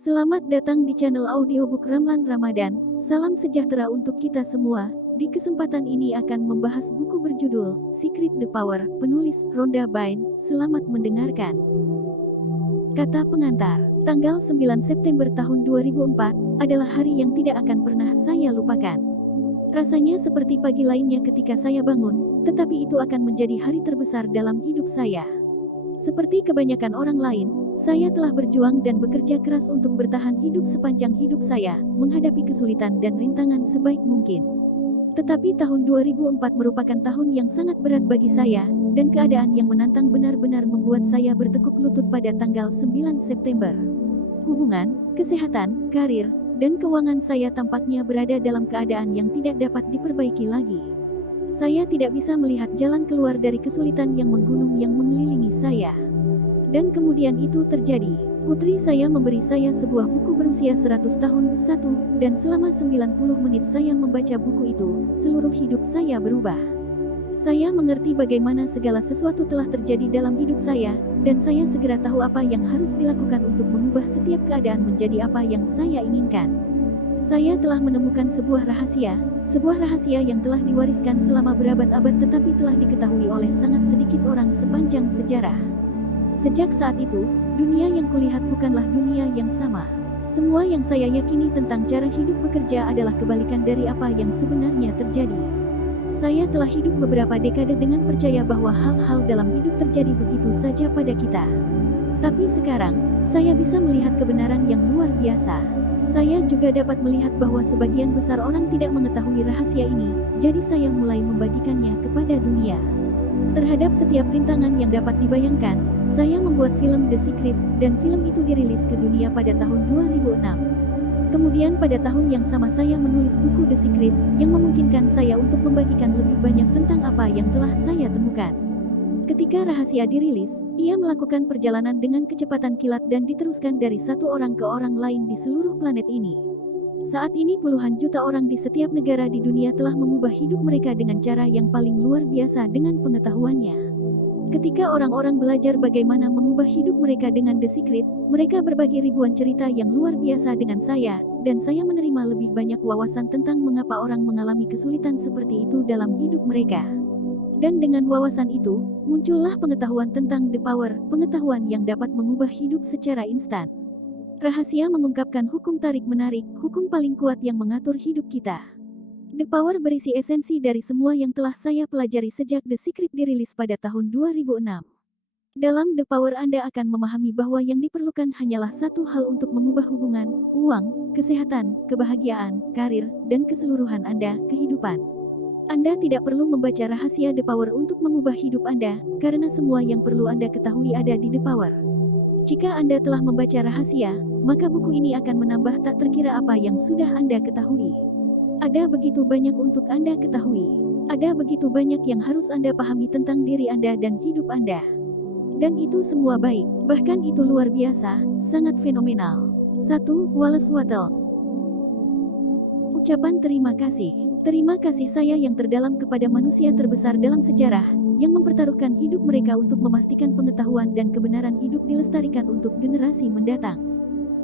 Selamat datang di channel audiobook Ramlan Ramadan. Salam sejahtera untuk kita semua. Di kesempatan ini akan membahas buku berjudul Secret the Power, penulis Rhonda Byrne. Selamat mendengarkan. Kata pengantar, tanggal 9 September tahun 2004 adalah hari yang tidak akan pernah saya lupakan. Rasanya seperti pagi lainnya ketika saya bangun, tetapi itu akan menjadi hari terbesar dalam hidup saya. Seperti kebanyakan orang lain, saya telah berjuang dan bekerja keras untuk bertahan hidup sepanjang hidup saya, menghadapi kesulitan dan rintangan sebaik mungkin. Tetapi tahun 2004 merupakan tahun yang sangat berat bagi saya, dan keadaan yang menantang benar-benar membuat saya bertekuk lutut pada tanggal 9 September. Hubungan, kesehatan, karir, dan keuangan saya tampaknya berada dalam keadaan yang tidak dapat diperbaiki lagi. Saya tidak bisa melihat jalan keluar dari kesulitan yang menggunung yang mengelilingi saya. Dan kemudian itu terjadi. Putri saya memberi saya sebuah buku berusia 100 tahun, dan selama 90 menit saya membaca buku itu, seluruh hidup saya berubah. Saya mengerti bagaimana segala sesuatu telah terjadi dalam hidup saya, dan saya segera tahu apa yang harus dilakukan untuk mengubah setiap keadaan menjadi apa yang saya inginkan. Saya telah menemukan sebuah rahasia yang telah diwariskan selama berabad-abad tetapi telah diketahui oleh sangat sedikit orang sepanjang sejarah. Sejak saat itu, dunia yang kulihat bukanlah dunia yang sama. Semua yang saya yakini tentang cara hidup bekerja adalah kebalikan dari apa yang sebenarnya terjadi. Saya telah hidup beberapa dekade dengan percaya bahwa hal-hal dalam hidup terjadi begitu saja pada kita. Tapi sekarang, saya bisa melihat kebenaran yang luar biasa. Saya juga dapat melihat bahwa sebagian besar orang tidak mengetahui rahasia ini, jadi saya mulai membagikannya kepada dunia. Terhadap setiap rintangan yang dapat dibayangkan, saya membuat film The Secret, dan film itu dirilis ke dunia pada tahun 2006. Kemudian pada tahun yang sama saya menulis buku The Secret, yang memungkinkan saya untuk membagikan lebih banyak tentang apa yang telah saya temukan. Ketika rahasia dirilis, ia melakukan perjalanan dengan kecepatan kilat dan diteruskan dari satu orang ke orang lain di seluruh planet ini. Saat ini puluhan juta orang di setiap negara di dunia telah mengubah hidup mereka dengan cara yang paling luar biasa dengan pengetahuannya. Ketika orang-orang belajar bagaimana mengubah hidup mereka dengan The Secret, mereka berbagi ribuan cerita yang luar biasa dengan saya, dan saya menerima lebih banyak wawasan tentang mengapa orang mengalami kesulitan seperti itu dalam hidup mereka. Dan dengan wawasan itu, muncullah pengetahuan tentang The Power, pengetahuan yang dapat mengubah hidup secara instan. Rahasia mengungkapkan hukum tarik-menarik, hukum paling kuat yang mengatur hidup kita. The Power berisi esensi dari semua yang telah saya pelajari sejak The Secret dirilis pada tahun 2006. Dalam The Power Anda akan memahami bahwa yang diperlukan hanyalah satu hal untuk mengubah hubungan, uang, kesehatan, kebahagiaan, karir, dan keseluruhan Anda, kehidupan. Anda tidak perlu membaca rahasia The Power untuk mengubah hidup Anda, karena semua yang perlu Anda ketahui ada di The Power. Jika Anda telah membaca rahasia, maka buku ini akan menambah tak terkira apa yang sudah Anda ketahui. Ada begitu banyak untuk Anda ketahui. Ada begitu banyak yang harus Anda pahami tentang diri Anda dan hidup Anda. Dan itu semua baik, bahkan itu luar biasa, sangat fenomenal. 1. Wallace Wattles. Ucapan terima kasih. Terima kasih saya yang terdalam kepada manusia terbesar dalam sejarah, yang mempertaruhkan hidup mereka untuk memastikan pengetahuan dan kebenaran hidup dilestarikan untuk generasi mendatang.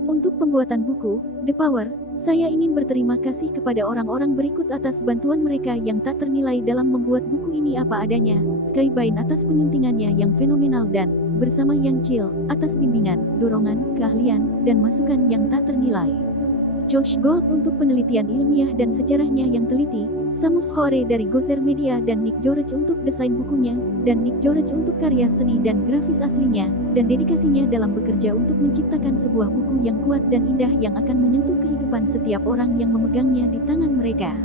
Untuk pembuatan buku, The Power, saya ingin berterima kasih kepada orang-orang berikut atas bantuan mereka yang tak ternilai dalam membuat buku ini apa adanya, Sky Byrne atas penyuntingannya yang fenomenal dan, bersama Yang Chill, atas bimbingan, dorongan, keahlian, dan masukan yang tak ternilai. Josh Gold untuk penelitian ilmiah dan sejarahnya yang teliti, Samus Hore dari Gozer Media dan Nick George untuk desain bukunya, dan Nick George untuk karya seni dan grafis aslinya, dan dedikasinya dalam bekerja untuk menciptakan sebuah buku yang kuat dan indah yang akan menyentuh kehidupan setiap orang yang memegangnya di tangan mereka.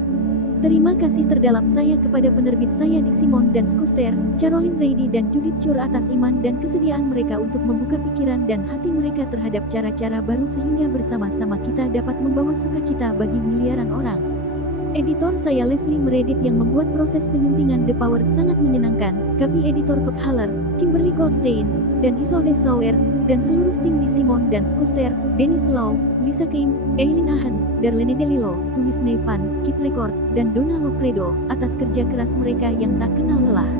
Terima kasih terdalam saya kepada penerbit saya di Simon dan Schuster, Caroline Reidy dan Judith Chur atas iman dan kesediaan mereka untuk membuka pikiran dan hati mereka terhadap cara-cara baru sehingga bersama-sama kita dapat membawa sukacita bagi miliaran orang. Editor saya Leslie Meredith yang membuat proses penyuntingan The Power sangat menyenangkan, kami editor Puck Haller, Kimberly Goldstein, dan Isolde Sauer, dan seluruh tim di Simon dan Schuster, Dennis Lau, Lisa Kim, Eileen Ahen, Darlene DeLillo, Tumis Nevan, Kit Record, dan Donna Lofredo, atas kerja keras mereka yang tak kenal lelah.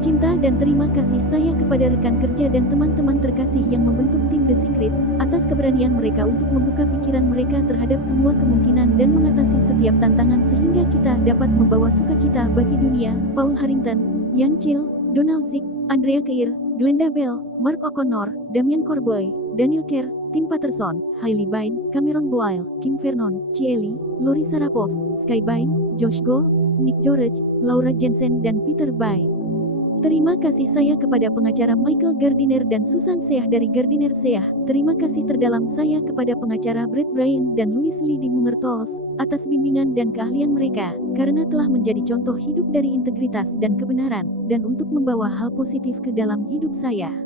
cinta dan terima kasih saya kepada rekan kerja dan teman-teman terkasih yang membentuk tim The Secret, atas keberanian mereka untuk membuka pikiran mereka terhadap semua kemungkinan dan mengatasi setiap tantangan sehingga kita dapat membawa sukacita bagi dunia. Paul Harrington, Ian Chill, Donald Zick, Andrea Keir, Glenda Bell, Mark O'Connor, Damian Corboy, Daniel Kerr, Tim Patterson, Hailey Byrne, Cameron Boyle, Kim Vernon, Cieli, Lori Sarapov, Sky Byrne, Josh Goh, Nick George, Laura Jensen dan Peter Byrne. Terima kasih saya kepada pengacara Michael Gardiner dan Susan Seah dari Gardiner Seah. Terima kasih terdalam saya kepada pengacara Brett Bryan dan Louis Lee di Munger Tolls atas bimbingan dan keahlian mereka, karena telah menjadi contoh hidup dari integritas dan kebenaran, dan untuk membawa hal positif ke dalam hidup saya.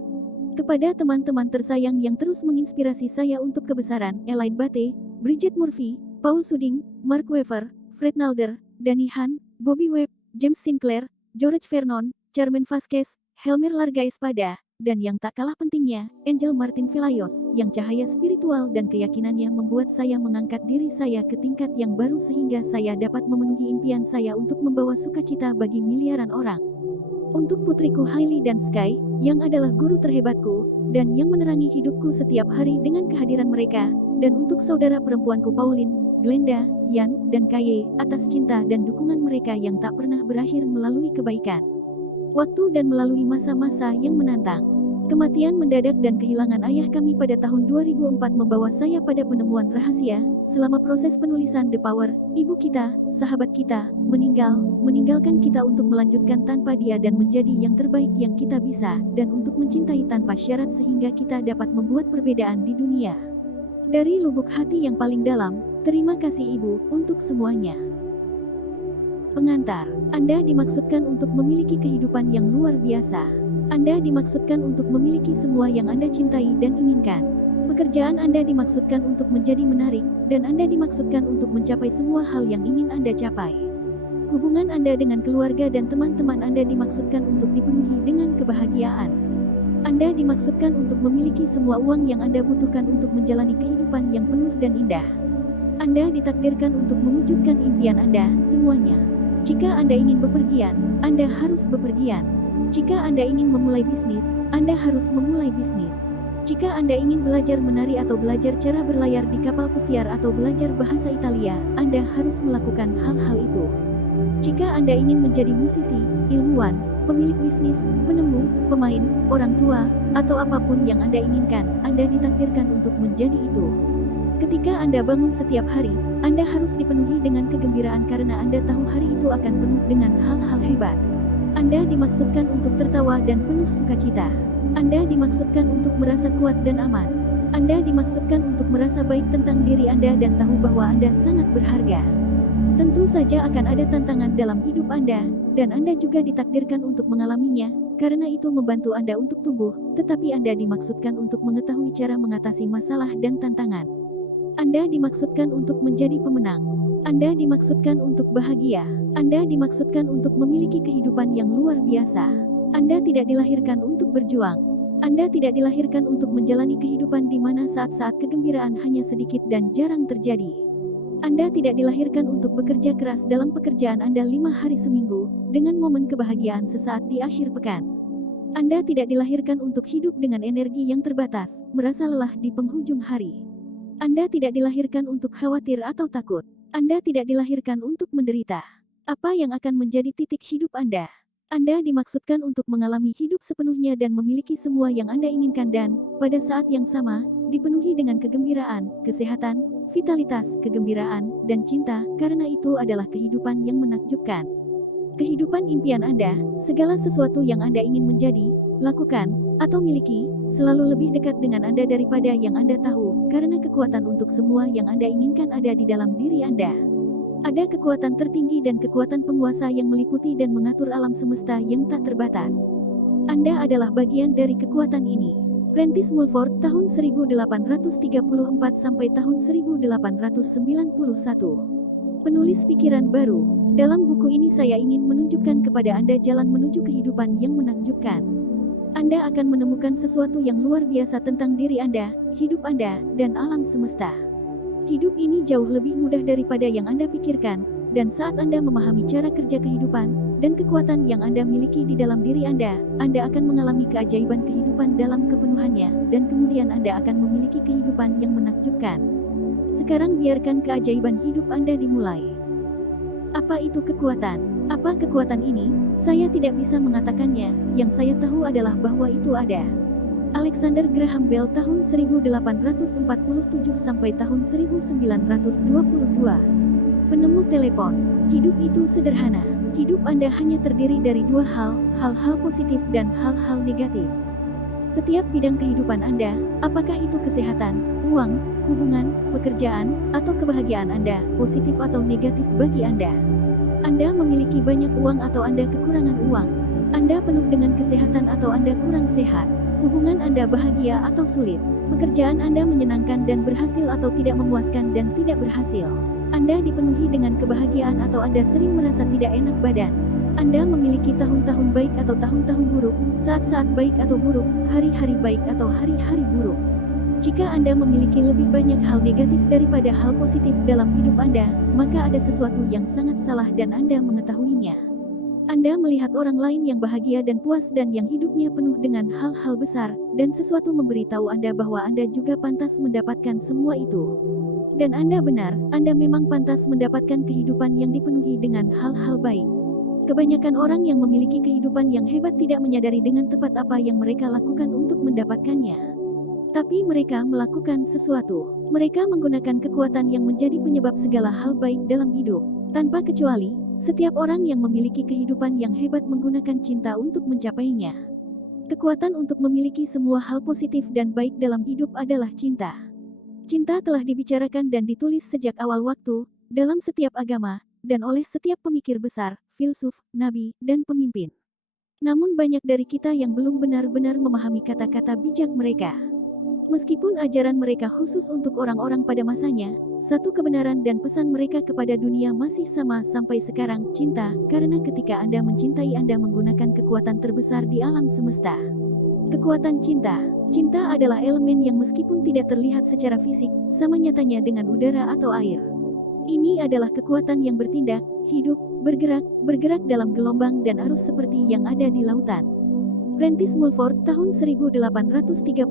Kepada teman-teman tersayang yang terus menginspirasi saya untuk kebesaran, Elaine Bate, Bridget Murphy, Paul Suding, Mark Weaver, Fred Nalder, Danny Han, Bobby Webb, James Sinclair, George Vernon, Carmen Vasquez, Helmer Larga Espada, dan yang tak kalah pentingnya, Angel Martin Velayos, yang cahaya spiritual dan keyakinannya membuat saya mengangkat diri saya ke tingkat yang baru sehingga saya dapat memenuhi impian saya untuk membawa sukacita bagi miliaran orang. Untuk putriku Hailey dan Sky, yang adalah guru terhebatku, dan yang menerangi hidupku setiap hari dengan kehadiran mereka, dan untuk saudara perempuanku Pauline, Glenda, Ian, dan Kaye, atas cinta dan dukungan mereka yang tak pernah berakhir melalui kebaikan waktu dan melalui masa-masa yang menantang. Kematian mendadak dan kehilangan ayah kami pada tahun 2004 membawa saya pada penemuan rahasia. Selama proses penulisan The Power, ibu kita, sahabat kita, meninggalkan kita untuk melanjutkan tanpa dia dan menjadi yang terbaik yang kita bisa, dan untuk mencintai tanpa syarat sehingga kita dapat membuat perbedaan di dunia. Dari lubuk hati yang paling dalam, terima kasih Ibu, untuk semuanya. Pengantar, Anda dimaksudkan untuk memiliki kehidupan yang luar biasa. Anda dimaksudkan untuk memiliki semua yang Anda cintai dan inginkan. Pekerjaan Anda dimaksudkan untuk menjadi menarik, dan Anda dimaksudkan untuk mencapai semua hal yang ingin Anda capai. Hubungan Anda dengan keluarga dan teman-teman Anda dimaksudkan untuk dipenuhi dengan kebahagiaan. Anda dimaksudkan untuk memiliki semua uang yang Anda butuhkan untuk menjalani kehidupan yang penuh dan indah. Anda ditakdirkan untuk mewujudkan impian Anda, semuanya. Jika Anda ingin bepergian, Anda harus bepergian. Jika Anda ingin memulai bisnis, Anda harus memulai bisnis. Jika Anda ingin belajar menari atau belajar cara berlayar di kapal pesiar atau belajar bahasa Italia, Anda harus melakukan hal-hal itu. Jika Anda ingin menjadi musisi, ilmuwan, pemilik bisnis, penemu, pemain, orang tua, atau apapun yang Anda inginkan, Anda ditakdirkan untuk menjadi itu. Ketika Anda bangun setiap hari, Anda harus dipenuhi dengan kegembiraan karena Anda tahu hari itu akan penuh dengan hal-hal hebat. Anda dimaksudkan untuk tertawa dan penuh sukacita. Anda dimaksudkan untuk merasa kuat dan aman. Anda dimaksudkan untuk merasa baik tentang diri Anda dan tahu bahwa Anda sangat berharga. Tentu saja akan ada tantangan dalam hidup Anda, dan Anda juga ditakdirkan untuk mengalaminya, karena itu membantu Anda untuk tumbuh, tetapi Anda dimaksudkan untuk mengetahui cara mengatasi masalah dan tantangan. Anda dimaksudkan untuk menjadi pemenang. Anda dimaksudkan untuk bahagia. Anda dimaksudkan untuk memiliki kehidupan yang luar biasa. Anda tidak dilahirkan untuk berjuang. Anda tidak dilahirkan untuk menjalani kehidupan di mana saat-saat kegembiraan hanya sedikit dan jarang terjadi. Anda tidak dilahirkan untuk bekerja keras dalam pekerjaan Anda 5 hari seminggu, dengan momen kebahagiaan sesaat di akhir pekan. Anda tidak dilahirkan untuk hidup dengan energi yang terbatas, merasa lelah di penghujung hari. Anda tidak dilahirkan untuk khawatir atau takut. Anda tidak dilahirkan untuk menderita. Apa yang akan menjadi titik hidup Anda? Anda dimaksudkan untuk mengalami hidup sepenuhnya dan memiliki semua yang Anda inginkan dan, pada saat yang sama, dipenuhi dengan kegembiraan, kesehatan, vitalitas, kegembiraan, dan cinta, karena itu adalah kehidupan yang menakjubkan. Kehidupan impian Anda, segala sesuatu yang Anda ingin menjadi, lakukan, atau miliki, selalu lebih dekat dengan Anda daripada yang Anda tahu, karena kekuatan untuk semua yang Anda inginkan ada di dalam diri Anda. Ada kekuatan tertinggi dan kekuatan penguasa yang meliputi dan mengatur alam semesta yang tak terbatas. Anda adalah bagian dari kekuatan ini. Prentice Mulford, tahun 1834 sampai tahun 1891. Penulis pikiran baru. Dalam buku ini saya ingin menunjukkan kepada Anda jalan menuju kehidupan yang menakjubkan. Anda akan menemukan sesuatu yang luar biasa tentang diri Anda, hidup Anda, dan alam semesta. Hidup ini jauh lebih mudah daripada yang Anda pikirkan, dan saat Anda memahami cara kerja kehidupan, dan kekuatan yang Anda miliki di dalam diri Anda akan mengalami keajaiban kehidupan dalam kepenuhannya, dan kemudian Anda akan memiliki kehidupan yang menakjubkan. Sekarang biarkan keajaiban hidup Anda dimulai. Apa itu kekuatan? Apa kekuatan ini? Saya tidak bisa mengatakannya, yang saya tahu adalah bahwa itu ada. Alexander Graham Bell tahun 1847 sampai tahun 1922. Penemu telepon. Hidup itu sederhana. Hidup Anda hanya terdiri dari dua hal-hal positif dan hal-hal negatif. Setiap bidang kehidupan Anda, apakah itu kesehatan, uang, hubungan, pekerjaan, atau kebahagiaan Anda, positif atau negatif bagi Anda. Anda memiliki banyak uang atau Anda kekurangan uang. Anda penuh dengan kesehatan atau Anda kurang sehat. Hubungan Anda bahagia atau sulit. Pekerjaan Anda menyenangkan dan berhasil atau tidak memuaskan dan tidak berhasil. Anda dipenuhi dengan kebahagiaan atau Anda sering merasa tidak enak badan. Anda memiliki tahun-tahun baik atau tahun-tahun buruk, saat-saat baik atau buruk, hari-hari baik atau hari-hari buruk. Jika Anda memiliki lebih banyak hal negatif daripada hal positif dalam hidup Anda, maka ada sesuatu yang sangat salah dan Anda mengetahuinya. Anda melihat orang lain yang bahagia dan puas dan yang hidupnya penuh dengan hal-hal besar, dan sesuatu memberitahu Anda bahwa Anda juga pantas mendapatkan semua itu. Dan Anda benar, Anda memang pantas mendapatkan kehidupan yang dipenuhi dengan hal-hal baik. Kebanyakan orang yang memiliki kehidupan yang hebat tidak menyadari dengan tepat apa yang mereka lakukan untuk mendapatkannya. Tapi mereka melakukan sesuatu. Mereka menggunakan kekuatan yang menjadi penyebab segala hal baik dalam hidup. Tanpa kecuali, setiap orang yang memiliki kehidupan yang hebat menggunakan cinta untuk mencapainya. Kekuatan untuk memiliki semua hal positif dan baik dalam hidup adalah cinta. Cinta telah dibicarakan dan ditulis sejak awal waktu, dalam setiap agama, dan oleh setiap pemikir besar, filsuf, nabi, dan pemimpin. Namun banyak dari kita yang belum benar-benar memahami kata-kata bijak mereka. Meskipun ajaran mereka khusus untuk orang-orang pada masanya, satu kebenaran dan pesan mereka kepada dunia masih sama sampai sekarang, cinta, karena ketika Anda mencintai Anda menggunakan kekuatan terbesar di alam semesta. Kekuatan cinta. Cinta adalah elemen yang meskipun tidak terlihat secara fisik, sama nyatanya dengan udara atau air. Ini adalah kekuatan yang bertindak, hidup, bergerak dalam gelombang dan arus seperti yang ada di lautan. Prentice Mulford tahun 1834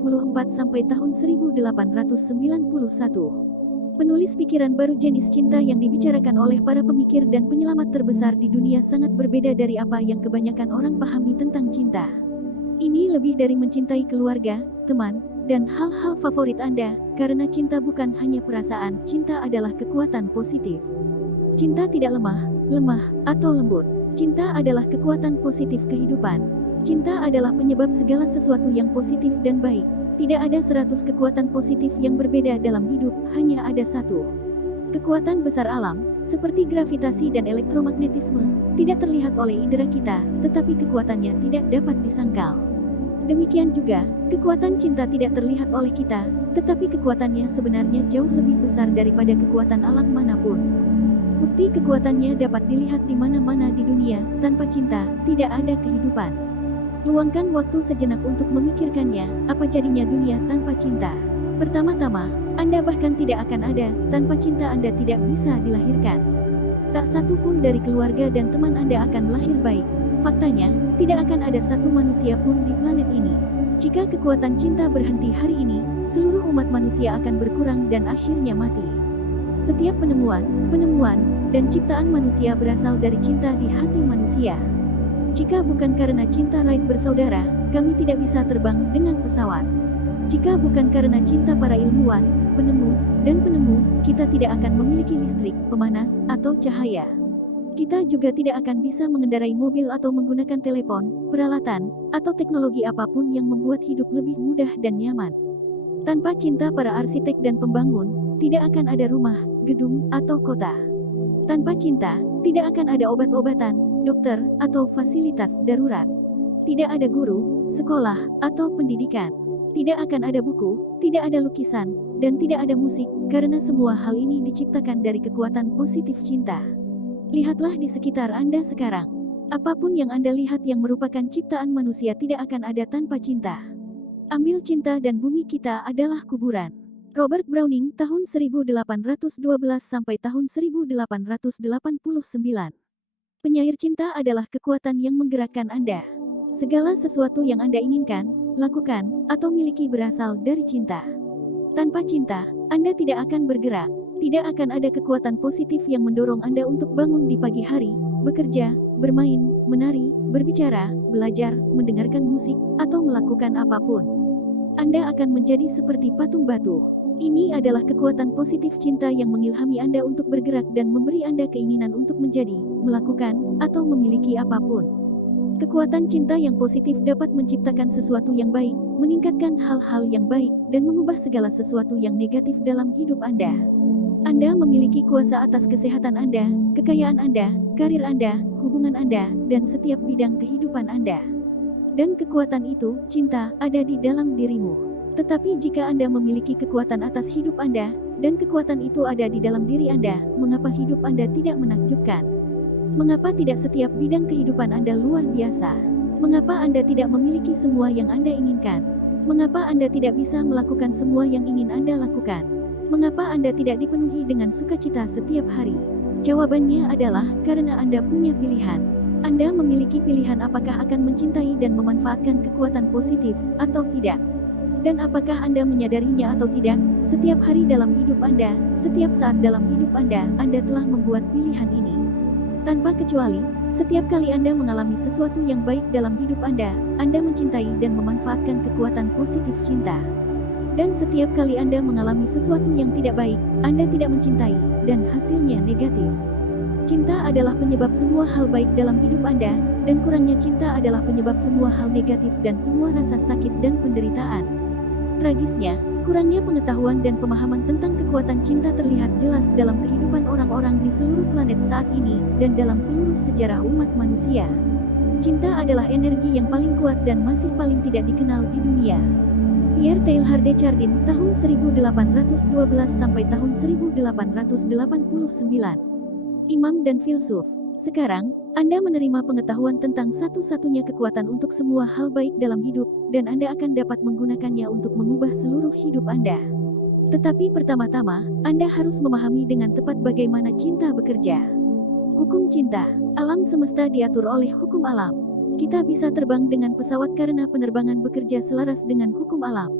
sampai tahun 1891. Penulis pikiran baru jenis cinta yang dibicarakan oleh para pemikir dan penyelamat terbesar di dunia sangat berbeda dari apa yang kebanyakan orang pahami tentang cinta. Ini lebih dari mencintai keluarga, teman, dan hal-hal favorit Anda, karena cinta bukan hanya perasaan, cinta adalah kekuatan positif. Cinta tidak lemah, atau lembut. Cinta adalah kekuatan positif kehidupan. Cinta adalah penyebab segala sesuatu yang positif dan baik. Tidak ada 100 kekuatan positif yang berbeda dalam hidup, hanya ada satu. Kekuatan besar alam, seperti gravitasi dan elektromagnetisme, tidak terlihat oleh indera kita, tetapi kekuatannya tidak dapat disangkal. Demikian juga, kekuatan cinta tidak terlihat oleh kita, tetapi kekuatannya sebenarnya jauh lebih besar daripada kekuatan alam manapun. Bukti kekuatannya dapat dilihat di mana-mana di dunia. Tanpa cinta, tidak ada kehidupan. Luangkan waktu sejenak untuk memikirkannya, apa jadinya dunia tanpa cinta. Pertama-tama, Anda bahkan tidak akan ada, tanpa cinta Anda tidak bisa dilahirkan. Tak satu pun dari keluarga dan teman Anda akan lahir baik. Faktanya, tidak akan ada satu manusia pun di planet ini. Jika kekuatan cinta berhenti hari ini, seluruh umat manusia akan berkurang dan akhirnya mati. Setiap penemuan, dan ciptaan manusia berasal dari cinta di hati manusia. Jika bukan karena cinta Wright bersaudara, kami tidak bisa terbang dengan pesawat. Jika bukan karena cinta para ilmuwan, penemu, kita tidak akan memiliki listrik, pemanas, atau cahaya. Kita juga tidak akan bisa mengendarai mobil atau menggunakan telepon, peralatan, atau teknologi apapun yang membuat hidup lebih mudah dan nyaman. Tanpa cinta para arsitek dan pembangun, tidak akan ada rumah, gedung, atau kota. Tanpa cinta, tidak akan ada obat-obatan, dokter, atau fasilitas darurat. Tidak ada guru, sekolah, atau pendidikan. Tidak akan ada buku, tidak ada lukisan, dan tidak ada musik, karena semua hal ini diciptakan dari kekuatan positif cinta. Lihatlah di sekitar Anda sekarang. Apapun yang Anda lihat yang merupakan ciptaan manusia tidak akan ada tanpa cinta. Ambil cinta dan bumi kita adalah kuburan. Robert Browning tahun 1812 sampai tahun 1889. Penyair cinta adalah kekuatan yang menggerakkan Anda. Segala sesuatu yang Anda inginkan, lakukan, atau miliki berasal dari cinta. Tanpa cinta, Anda tidak akan bergerak. Tidak akan ada kekuatan positif yang mendorong Anda untuk bangun di pagi hari, bekerja, bermain, menari, berbicara, belajar, mendengarkan musik, atau melakukan apapun. Anda akan menjadi seperti patung batu. Ini adalah kekuatan positif cinta yang mengilhami Anda untuk bergerak dan memberi Anda keinginan untuk menjadi, melakukan, atau memiliki apapun. Kekuatan cinta yang positif dapat menciptakan sesuatu yang baik, meningkatkan hal-hal yang baik, dan mengubah segala sesuatu yang negatif dalam hidup Anda. Anda memiliki kuasa atas kesehatan Anda, kekayaan Anda, karir Anda, hubungan Anda, dan setiap bidang kehidupan Anda. Dan kekuatan itu, cinta, ada di dalam dirimu. Tetapi jika Anda memiliki kekuatan atas hidup Anda, dan kekuatan itu ada di dalam diri Anda, mengapa hidup Anda tidak menakjubkan? Mengapa tidak setiap bidang kehidupan Anda luar biasa? Mengapa Anda tidak memiliki semua yang Anda inginkan? Mengapa Anda tidak bisa melakukan semua yang ingin Anda lakukan? Mengapa Anda tidak dipenuhi dengan sukacita setiap hari? Jawabannya adalah karena Anda punya pilihan. Anda memiliki pilihan apakah akan mencintai dan memanfaatkan kekuatan positif atau tidak. Dan apakah Anda menyadarinya atau tidak, setiap hari dalam hidup Anda, setiap saat dalam hidup Anda telah membuat pilihan ini. Tanpa kecuali, setiap kali Anda mengalami sesuatu yang baik dalam hidup Anda mencintai dan memanfaatkan kekuatan positif cinta. Dan setiap kali Anda mengalami sesuatu yang tidak baik, Anda tidak mencintai, dan hasilnya negatif. Cinta adalah penyebab semua hal baik dalam hidup Anda, dan kurangnya cinta adalah penyebab semua hal negatif dan semua rasa sakit dan penderitaan. Tragisnya, kurangnya pengetahuan dan pemahaman tentang kekuatan cinta terlihat jelas dalam kehidupan orang-orang di seluruh planet saat ini, dan dalam seluruh sejarah umat manusia. Cinta adalah energi yang paling kuat dan masih paling tidak dikenal di dunia. Pierre Teilhard de Chardin, tahun 1812 sampai tahun 1889. Imam dan filsuf. Sekarang, Anda menerima pengetahuan tentang satu-satunya kekuatan untuk semua hal baik dalam hidup, dan Anda akan dapat menggunakannya untuk mengubah seluruh hidup Anda. Tetapi pertama-tama, Anda harus memahami dengan tepat bagaimana cinta bekerja. Hukum cinta. Alam semesta diatur oleh hukum alam. Kita bisa terbang dengan pesawat karena penerbangan bekerja selaras dengan hukum alam.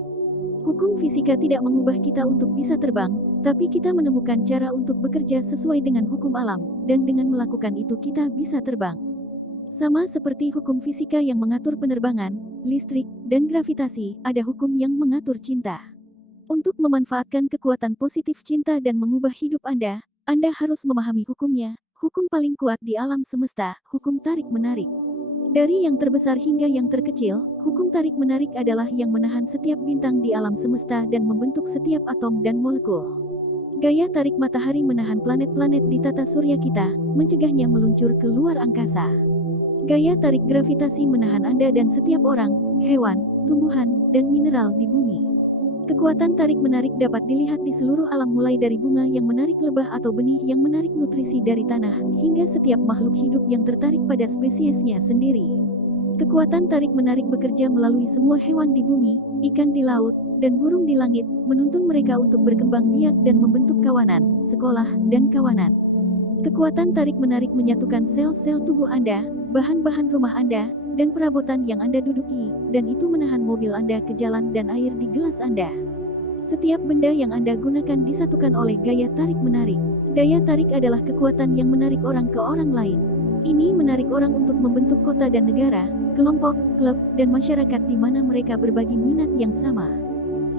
Hukum fisika tidak mengubah kita untuk bisa terbang, tapi kita menemukan cara untuk bekerja sesuai dengan hukum alam, dan dengan melakukan itu kita bisa terbang. Sama seperti hukum fisika yang mengatur penerbangan, listrik, dan gravitasi, ada hukum yang mengatur cinta. Untuk memanfaatkan kekuatan positif cinta dan mengubah hidup Anda harus memahami hukumnya, hukum paling kuat di alam semesta, hukum tarik-menarik. Dari yang terbesar hingga yang terkecil, hukum tarik-menarik adalah yang menahan setiap bintang di alam semesta dan membentuk setiap atom dan molekul. Gaya tarik matahari menahan planet-planet di tata surya kita, mencegahnya meluncur ke luar angkasa. Gaya tarik gravitasi menahan Anda dan setiap orang, hewan, tumbuhan, dan mineral di bumi. Kekuatan tarik-menarik dapat dilihat di seluruh alam mulai dari bunga yang menarik lebah atau benih yang menarik nutrisi dari tanah, hingga setiap makhluk hidup yang tertarik pada spesiesnya sendiri. Kekuatan tarik-menarik bekerja melalui semua hewan di bumi, ikan di laut, dan burung di langit, menuntun mereka untuk berkembang biak dan membentuk kawanan, sekolah, dan kawanan. Kekuatan tarik-menarik menyatukan sel-sel tubuh Anda, bahan-bahan rumah Anda, dan perabotan yang Anda duduki, dan itu menahan mobil Anda ke jalan dan air di gelas Anda. Setiap benda yang Anda gunakan disatukan oleh gaya tarik-menarik. Daya tarik adalah kekuatan yang menarik orang ke orang lain. Ini menarik orang untuk membentuk kota dan negara, kelompok, klub, dan masyarakat di mana mereka berbagi minat yang sama.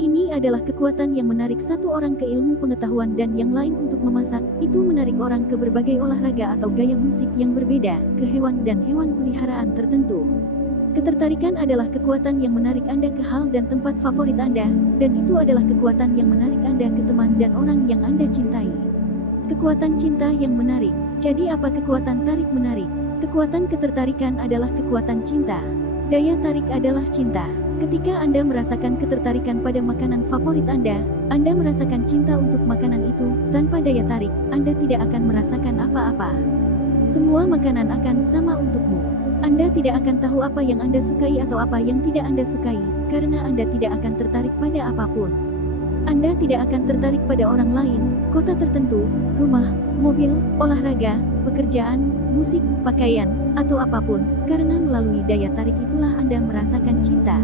Ini adalah kekuatan yang menarik satu orang ke ilmu pengetahuan dan yang lain untuk memasak, itu menarik orang ke berbagai olahraga atau gaya musik yang berbeda, ke hewan dan hewan peliharaan tertentu. Ketertarikan adalah kekuatan yang menarik Anda ke hal dan tempat favorit Anda, dan itu adalah kekuatan yang menarik Anda ke teman dan orang yang Anda cintai. Kekuatan cinta yang menarik. Jadi apa kekuatan tarik-menarik? Kekuatan ketertarikan adalah kekuatan cinta. Daya tarik adalah cinta. Ketika Anda merasakan ketertarikan pada makanan favorit Anda merasakan cinta untuk makanan itu. Tanpa daya tarik, Anda tidak akan merasakan apa-apa. Semua makanan akan sama untukmu. Anda tidak akan tahu apa yang Anda sukai atau apa yang tidak Anda sukai, karena Anda tidak akan tertarik pada apapun. Anda tidak akan tertarik pada orang lain, kota tertentu, rumah, mobil, olahraga, pekerjaan, musik, pakaian, atau apapun, karena melalui daya tarik itulah Anda merasakan cinta.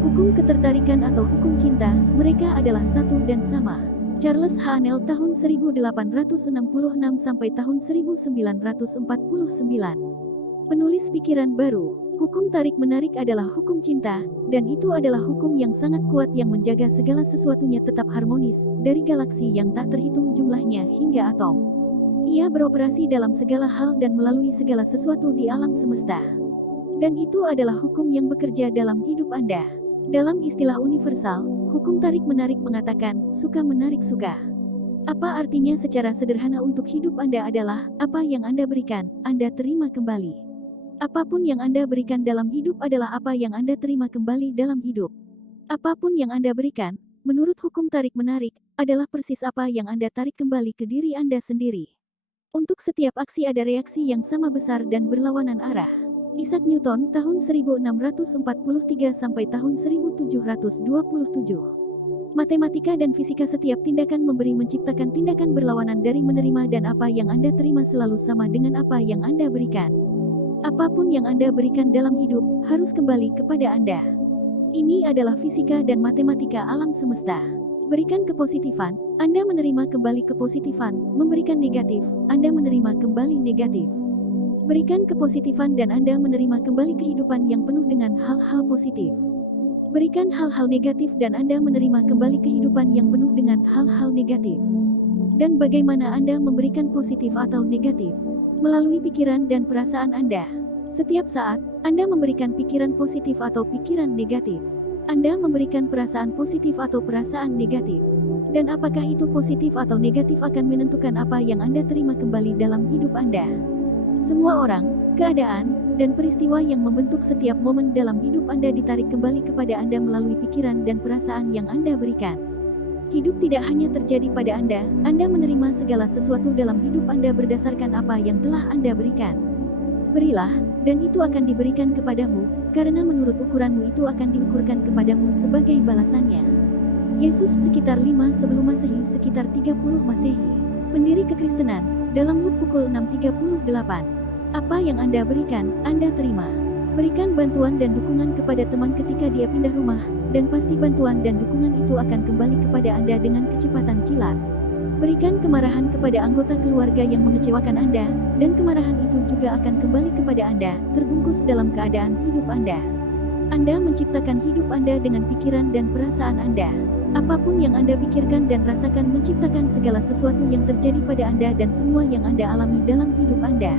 Hukum ketertarikan atau hukum cinta, mereka adalah satu dan sama. Charles Haanel tahun 1866 sampai tahun 1949. Penulis pikiran baru. Hukum tarik-menarik adalah hukum cinta, dan itu adalah hukum yang sangat kuat yang menjaga segala sesuatunya tetap harmonis, dari galaksi yang tak terhitung jumlahnya hingga atom. Ia beroperasi dalam segala hal dan melalui segala sesuatu di alam semesta. Dan itu adalah hukum yang bekerja dalam hidup Anda. Dalam istilah universal, hukum tarik-menarik mengatakan, suka menarik suka. Apa artinya secara sederhana untuk hidup Anda adalah, apa yang Anda berikan, Anda terima kembali. Apapun yang Anda berikan dalam hidup adalah apa yang Anda terima kembali dalam hidup. Apapun yang Anda berikan, menurut hukum tarik-menarik, adalah persis apa yang Anda tarik kembali ke diri Anda sendiri. Untuk setiap aksi ada reaksi yang sama besar dan berlawanan arah. Isaac Newton tahun 1643 sampai tahun 1727. Matematika dan fisika setiap tindakan memberi menciptakan tindakan berlawanan dari menerima dan apa yang Anda terima selalu sama dengan apa yang Anda berikan. Apapun yang Anda berikan dalam hidup, harus kembali kepada Anda. Ini adalah fisika dan matematika alam semesta. Berikan kepositifan, Anda menerima kembali kepositifan, memberikan negatif, Anda menerima kembali negatif. Berikan kepositifan dan Anda menerima kembali kehidupan yang penuh dengan hal-hal positif. Berikan hal-hal negatif dan Anda menerima kembali kehidupan yang penuh dengan hal-hal negatif. Dan bagaimana Anda memberikan positif atau negatif? Melalui pikiran dan perasaan Anda. Setiap saat, Anda memberikan pikiran positif atau pikiran negatif. Anda memberikan perasaan positif atau perasaan negatif. Dan apakah itu positif atau negatif akan menentukan apa yang Anda terima kembali dalam hidup Anda. Semua orang, keadaan, dan peristiwa yang membentuk setiap momen dalam hidup Anda ditarik kembali kepada Anda melalui pikiran dan perasaan yang Anda berikan. Hidup tidak hanya terjadi pada Anda menerima segala sesuatu dalam hidup Anda berdasarkan apa yang telah Anda berikan. Berilah, dan itu akan diberikan kepadamu, karena menurut ukuranmu itu akan diukurkan kepadamu sebagai balasannya. Yesus sekitar 5 sebelum Masehi sekitar 30 Masehi. Pendiri kekristenan, dalam Luke pukul 6.38. Apa yang Anda berikan, Anda terima. Berikan bantuan dan dukungan kepada teman ketika dia pindah rumah, dan pasti bantuan dan dukungan itu akan kembali kepada Anda dengan kecepatan kilat. Berikan kemarahan kepada anggota keluarga yang mengecewakan Anda, dan kemarahan itu juga akan kembali kepada Anda, terbungkus dalam keadaan hidup Anda. Anda menciptakan hidup Anda dengan pikiran dan perasaan Anda. Apapun yang Anda pikirkan dan rasakan menciptakan segala sesuatu yang terjadi pada Anda dan semua yang Anda alami dalam hidup Anda.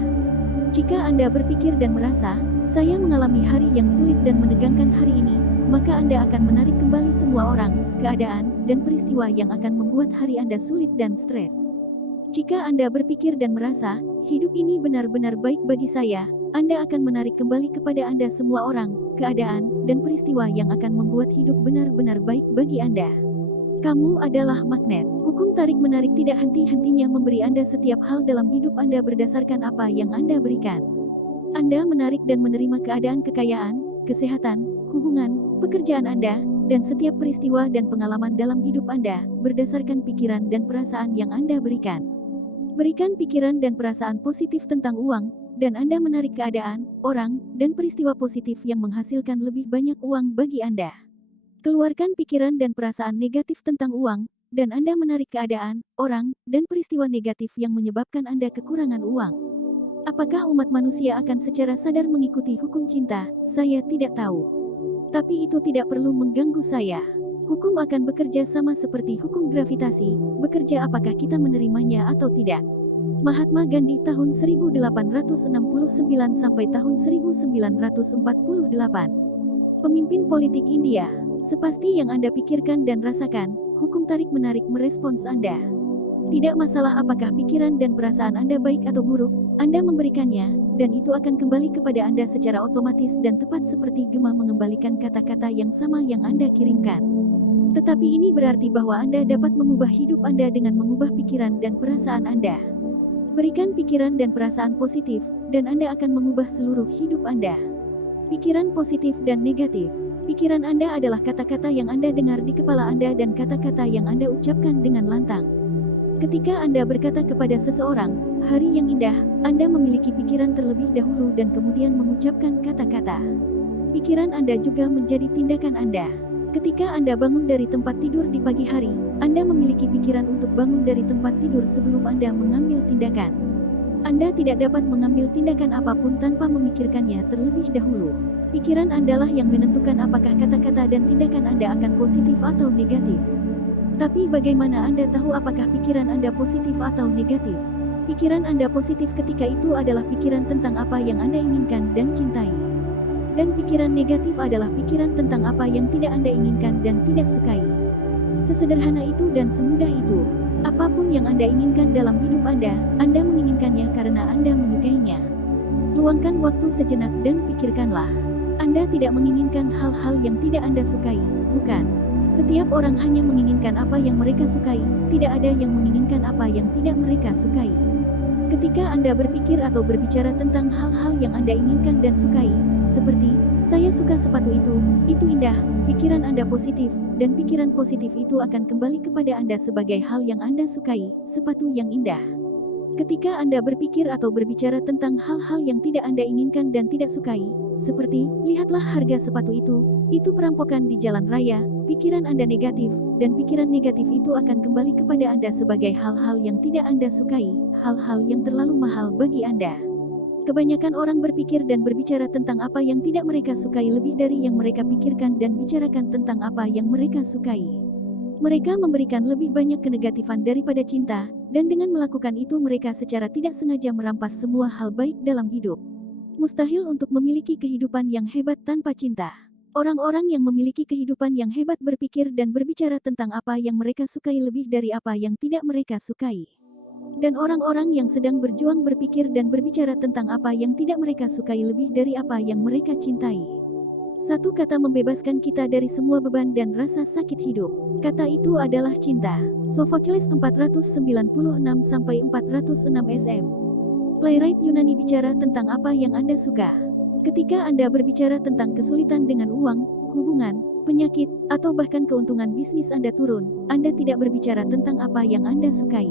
Jika Anda berpikir dan merasa, saya mengalami hari yang sulit dan menegangkan hari ini, maka Anda akan menarik kembali semua orang, keadaan, dan peristiwa yang akan membuat hari Anda sulit dan stres. Jika Anda berpikir dan merasa, hidup ini benar-benar baik bagi saya, Anda akan menarik kembali kepada Anda semua orang, keadaan, dan peristiwa yang akan membuat hidup benar-benar baik bagi Anda. Kamu adalah magnet. Hukum tarik-menarik tidak henti-hentinya memberi Anda setiap hal dalam hidup Anda berdasarkan apa yang Anda berikan. Anda menarik dan menerima keadaan kekayaan, kesehatan, hubungan, pekerjaan Anda, dan setiap peristiwa dan pengalaman dalam hidup Anda, berdasarkan pikiran dan perasaan yang Anda berikan. Berikan pikiran dan perasaan positif tentang uang, dan Anda menarik keadaan, orang, dan peristiwa positif yang menghasilkan lebih banyak uang bagi Anda. Keluarkan pikiran dan perasaan negatif tentang uang, dan Anda menarik keadaan, orang, dan peristiwa negatif yang menyebabkan Anda kekurangan uang. Apakah umat manusia akan secara sadar mengikuti hukum cinta? Saya tidak tahu. Tapi itu tidak perlu mengganggu saya. Hukum akan bekerja sama seperti hukum gravitasi, bekerja apakah kita menerimanya atau tidak. Mahatma Gandhi tahun 1869 sampai tahun 1948. Pemimpin politik India. Sepasti yang Anda pikirkan dan rasakan, hukum tarik-menarik merespons Anda. Tidak masalah apakah pikiran dan perasaan Anda baik atau buruk, Anda memberikannya, dan itu akan kembali kepada Anda secara otomatis dan tepat seperti gema mengembalikan kata-kata yang sama yang Anda kirimkan. Tetapi ini berarti bahwa Anda dapat mengubah hidup Anda dengan mengubah pikiran dan perasaan Anda. Berikan pikiran dan perasaan positif, dan Anda akan mengubah seluruh hidup Anda. Pikiran positif dan negatif. Pikiran Anda adalah kata-kata yang Anda dengar di kepala Anda dan kata-kata yang Anda ucapkan dengan lantang. Ketika Anda berkata kepada seseorang, "Hari yang indah," Anda memiliki pikiran terlebih dahulu dan kemudian mengucapkan kata-kata. Pikiran Anda juga menjadi tindakan Anda. Ketika Anda bangun dari tempat tidur di pagi hari, Anda memiliki pikiran untuk bangun dari tempat tidur sebelum Anda mengambil tindakan. Anda tidak dapat mengambil tindakan apapun tanpa memikirkannya terlebih dahulu. Pikiran Anda lah yang menentukan apakah kata-kata dan tindakan Anda akan positif atau negatif. Tapi bagaimana Anda tahu apakah pikiran Anda positif atau negatif? Pikiran Anda positif ketika itu adalah pikiran tentang apa yang Anda inginkan dan cintai. Dan pikiran negatif adalah pikiran tentang apa yang tidak Anda inginkan dan tidak sukai. Sesederhana itu dan semudah itu. Apapun yang Anda inginkan dalam hidup Anda menginginkannya karena Anda menyukainya. Luangkan waktu sejenak dan pikirkanlah. Anda tidak menginginkan hal-hal yang tidak Anda sukai, bukan? Setiap orang hanya menginginkan apa yang mereka sukai, tidak ada yang menginginkan apa yang tidak mereka sukai. Ketika Anda berpikir atau berbicara tentang hal-hal yang Anda inginkan dan sukai, seperti, "Saya suka sepatu itu indah," pikiran Anda positif, dan pikiran positif itu akan kembali kepada Anda sebagai hal yang Anda sukai, sepatu yang indah. Ketika Anda berpikir atau berbicara tentang hal-hal yang tidak Anda inginkan dan tidak sukai, seperti, "Lihatlah harga sepatu itu perampokan di jalan raya," pikiran Anda negatif, dan pikiran negatif itu akan kembali kepada Anda sebagai hal-hal yang tidak Anda sukai, hal-hal yang terlalu mahal bagi Anda. Kebanyakan orang berpikir dan berbicara tentang apa yang tidak mereka sukai lebih dari yang mereka pikirkan dan bicarakan tentang apa yang mereka sukai. Mereka memberikan lebih banyak kenegatifan daripada cinta, dan dengan melakukan itu mereka secara tidak sengaja merampas semua hal baik dalam hidup. Mustahil untuk memiliki kehidupan yang hebat tanpa cinta. Orang-orang yang memiliki kehidupan yang hebat berpikir dan berbicara tentang apa yang mereka sukai lebih dari apa yang tidak mereka sukai. Dan orang-orang yang sedang berjuang berpikir dan berbicara tentang apa yang tidak mereka sukai lebih dari apa yang mereka cintai. Satu kata membebaskan kita dari semua beban dan rasa sakit hidup. Kata itu adalah cinta. Sophocles 496-406 SM. Playwright Yunani bicara tentang apa yang Anda suka. Ketika Anda berbicara tentang kesulitan dengan uang, hubungan, penyakit, atau bahkan keuntungan bisnis Anda turun, Anda tidak berbicara tentang apa yang Anda sukai.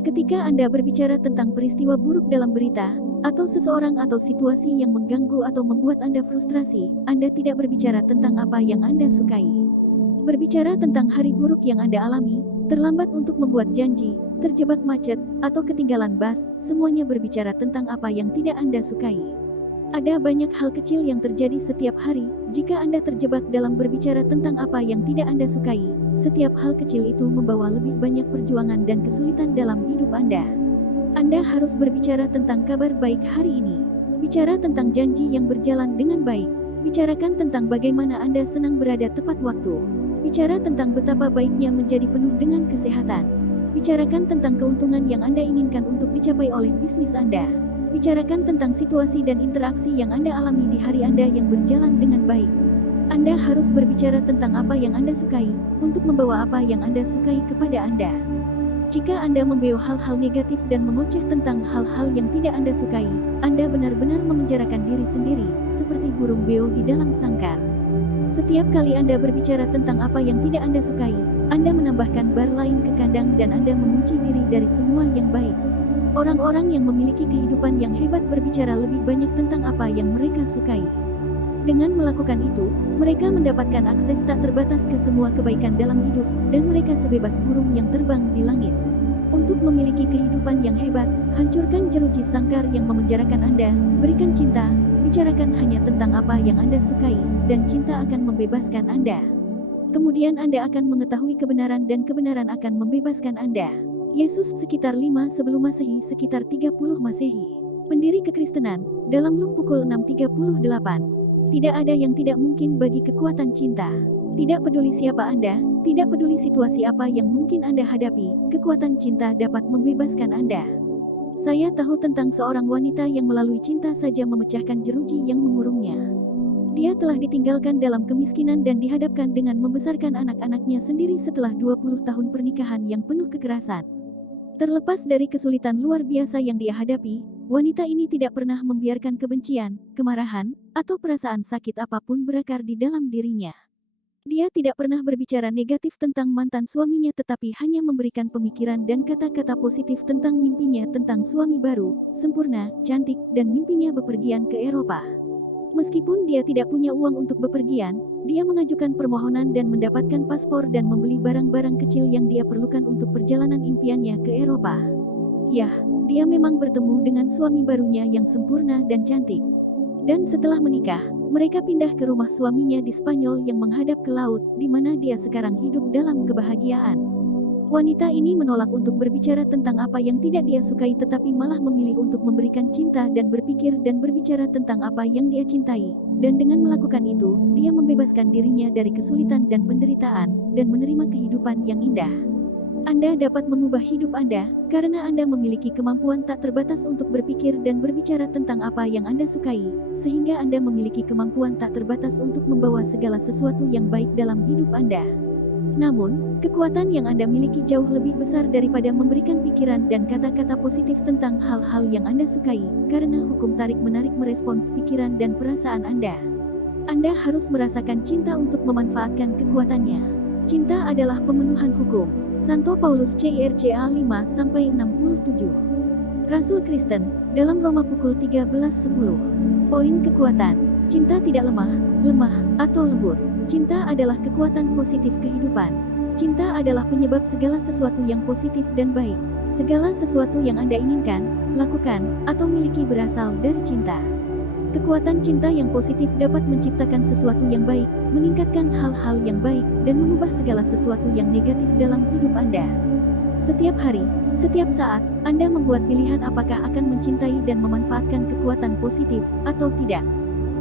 Ketika Anda berbicara tentang peristiwa buruk dalam berita, atau seseorang atau situasi yang mengganggu atau membuat Anda frustrasi, Anda tidak berbicara tentang apa yang Anda sukai. Berbicara tentang hari buruk yang Anda alami, terlambat untuk membuat janji, terjebak macet, atau ketinggalan bus, semuanya berbicara tentang apa yang tidak Anda sukai. Ada banyak hal kecil yang terjadi setiap hari, jika Anda terjebak dalam berbicara tentang apa yang tidak Anda sukai, setiap hal kecil itu membawa lebih banyak perjuangan dan kesulitan dalam hidup Anda. Anda harus berbicara tentang kabar baik hari ini. Bicara tentang janji yang berjalan dengan baik. Bicarakan tentang bagaimana Anda senang berada tepat waktu. Bicara tentang betapa baiknya menjadi penuh dengan kesehatan. Bicarakan tentang keuntungan yang Anda inginkan untuk dicapai oleh bisnis Anda. Bicarakan tentang situasi dan interaksi yang Anda alami di hari Anda yang berjalan dengan baik. Anda harus berbicara tentang apa yang Anda sukai, untuk membawa apa yang Anda sukai kepada Anda. Jika Anda membeo hal-hal negatif dan mengoceh tentang hal-hal yang tidak Anda sukai, Anda benar-benar memenjarakan diri sendiri, seperti burung beo di dalam sangkar. Setiap kali Anda berbicara tentang apa yang tidak Anda sukai, Anda menambahkan bar lain ke kandang dan Anda mengunci diri dari semua yang baik. Orang-orang yang memiliki kehidupan yang hebat berbicara lebih banyak tentang apa yang mereka sukai. Dengan melakukan itu, mereka mendapatkan akses tak terbatas ke semua kebaikan dalam hidup, dan mereka sebebas burung yang terbang di langit. Untuk memiliki kehidupan yang hebat, hancurkan jeruji sangkar yang memenjarakan Anda, berikan cinta, bicarakan hanya tentang apa yang Anda sukai, dan cinta akan membebaskan Anda. Kemudian Anda akan mengetahui kebenaran dan kebenaran akan membebaskan Anda. Yesus sekitar 5 sebelum Masehi sekitar 30 Masehi. Pendiri kekristenan, dalam Luke pukul 6.38. Tidak ada yang tidak mungkin bagi kekuatan cinta. Tidak peduli siapa Anda, tidak peduli situasi apa yang mungkin Anda hadapi, kekuatan cinta dapat membebaskan Anda. Saya tahu tentang seorang wanita yang melalui cinta saja memecahkan jeruji yang mengurungnya. Dia telah ditinggalkan dalam kemiskinan dan dihadapkan dengan membesarkan anak-anaknya sendiri setelah 20 tahun pernikahan yang penuh kekerasan. Terlepas dari kesulitan luar biasa yang dia hadapi, wanita ini tidak pernah membiarkan kebencian, kemarahan, atau perasaan sakit apapun berakar di dalam dirinya. Dia tidak pernah berbicara negatif tentang mantan suaminya tetapi hanya memberikan pemikiran dan kata-kata positif tentang mimpinya tentang suami baru, sempurna, cantik, dan mimpinya bepergian ke Eropa. Meskipun dia tidak punya uang untuk bepergian, dia mengajukan permohonan dan mendapatkan paspor dan membeli barang-barang kecil yang dia perlukan untuk perjalanan impiannya ke Eropa. Yah, dia memang bertemu dengan suami barunya yang sempurna dan cantik. Dan setelah menikah, mereka pindah ke rumah suaminya di Spanyol yang menghadap ke laut, di mana dia sekarang hidup dalam kebahagiaan. Wanita ini menolak untuk berbicara tentang apa yang tidak dia sukai tetapi malah memilih untuk memberikan cinta dan berpikir dan berbicara tentang apa yang dia cintai. Dan dengan melakukan itu, dia membebaskan dirinya dari kesulitan dan penderitaan, dan menerima kehidupan yang indah. Anda dapat mengubah hidup Anda, karena Anda memiliki kemampuan tak terbatas untuk berpikir dan berbicara tentang apa yang Anda sukai, sehingga Anda memiliki kemampuan tak terbatas untuk membawa segala sesuatu yang baik dalam hidup Anda. Namun, kekuatan yang Anda miliki jauh lebih besar daripada memberikan pikiran dan kata-kata positif tentang hal-hal yang Anda sukai, karena hukum tarik-menarik merespons pikiran dan perasaan Anda. Anda harus merasakan cinta untuk memanfaatkan kekuatannya. Cinta adalah pemenuhan hukum. Santo Paulus CRCA 5-67. Rasul Kristen, dalam Roma pukul 13:10. Poin kekuatan. Cinta tidak lemah, atau lembut. Cinta adalah kekuatan positif kehidupan. Cinta adalah penyebab segala sesuatu yang positif dan baik. Segala sesuatu yang Anda inginkan, lakukan, atau miliki berasal dari cinta. Kekuatan cinta yang positif dapat menciptakan sesuatu yang baik, meningkatkan hal-hal yang baik, dan mengubah segala sesuatu yang negatif dalam hidup Anda. Setiap hari, setiap saat, Anda membuat pilihan apakah akan mencintai dan memanfaatkan kekuatan positif, atau tidak.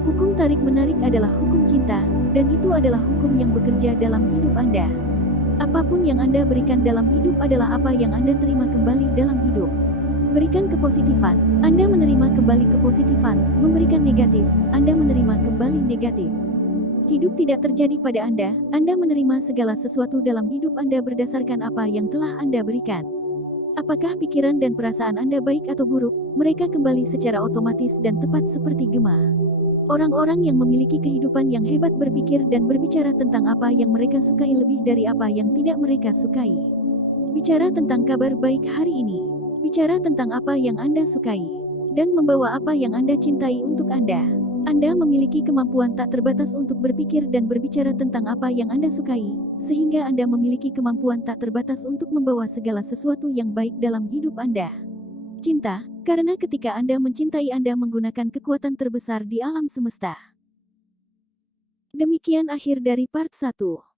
Hukum tarik-menarik adalah hukum cinta, dan itu adalah hukum yang bekerja dalam hidup Anda. Apapun yang Anda berikan dalam hidup adalah apa yang Anda terima kembali dalam hidup. Berikan kepositifan, Anda menerima kembali kepositifan. Memberikan negatif, Anda menerima kembali negatif. Hidup tidak terjadi pada Anda menerima segala sesuatu dalam hidup Anda berdasarkan apa yang telah Anda berikan. Apakah pikiran dan perasaan Anda baik atau buruk, mereka kembali secara otomatis dan tepat seperti gema. Orang-orang yang memiliki kehidupan yang hebat berpikir dan berbicara tentang apa yang mereka sukai lebih dari apa yang tidak mereka sukai. Bicara tentang kabar baik hari ini. Bicara tentang apa yang Anda sukai, dan membawa apa yang Anda cintai untuk Anda. Anda memiliki kemampuan tak terbatas untuk berpikir dan berbicara tentang apa yang Anda sukai, sehingga Anda memiliki kemampuan tak terbatas untuk membawa segala sesuatu yang baik dalam hidup Anda. Cinta, karena ketika Anda mencintai Anda menggunakan kekuatan terbesar di alam semesta. Demikian akhir dari part 1.